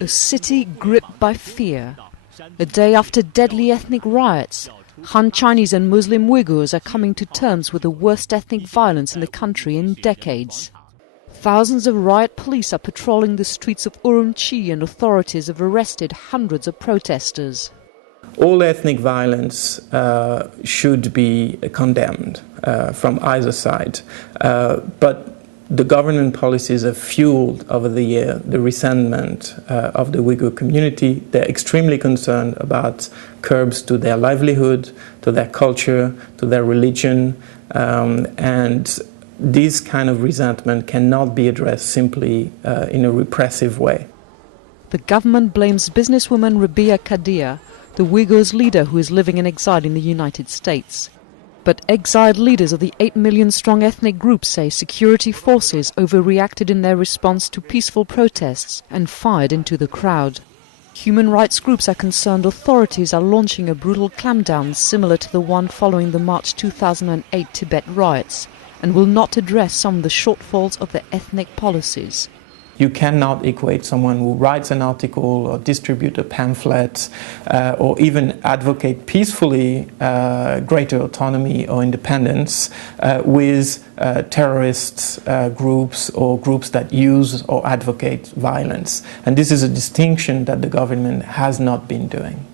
A city gripped by fear. A day after deadly ethnic riots, Han Chinese and Muslim Uyghurs are coming to terms with the worst ethnic violence in the country in decades. Thousands of riot police are patrolling the streets of Urumqi, and authorities have arrested hundreds of protesters. All ethnic violence should be condemned from either side, but the government policies have fueled over the year the resentment of the Uyghur community. They're extremely concerned about curbs to their livelihood, to their culture, to their religion, and this kind of resentment cannot be addressed simply in a repressive way. The government blames businesswoman Rabia Kadir, the Uyghurs' leader who is living in exile in the United States. But exiled leaders of the 8 million-strong ethnic group say security forces overreacted in their response to peaceful protests and fired into the crowd. Human rights groups are concerned authorities are launching a brutal clampdown similar to the one following the March 2008 Tibet riots, and will not address some of the shortfalls of their ethnic policies. You cannot equate someone who writes an article or distributes a pamphlet or even advocate peacefully greater autonomy or independence with terrorist groups or groups that use or advocate violence. And this is a distinction that the government has not been doing.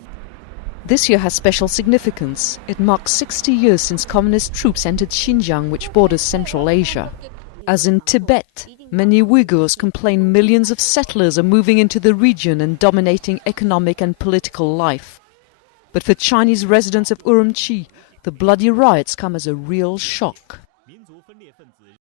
This year has special significance. It marks 60 years since communist troops entered Xinjiang, which borders Central Asia. As in Tibet, many Uyghurs complain millions of settlers are moving into the region and dominating economic and political life. But for Chinese residents of Urumqi, the bloody riots come as a real shock.